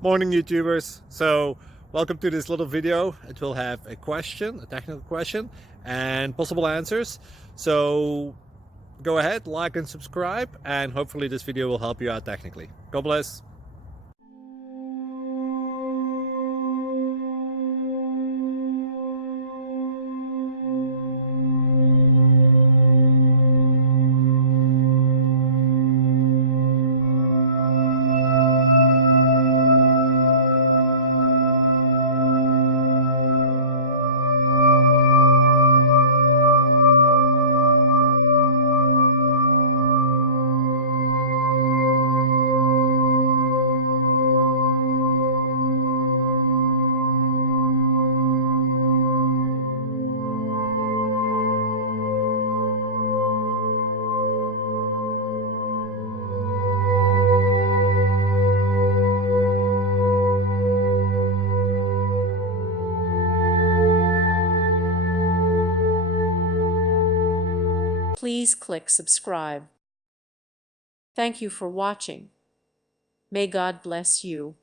Morning YouTubers. So welcome to this little video. It will have a question, a technical question, and possible answers. So go ahead, like and subscribe, and hopefully this video will help you out technically. God bless. Please click subscribe. Thank you for watching. May God bless you.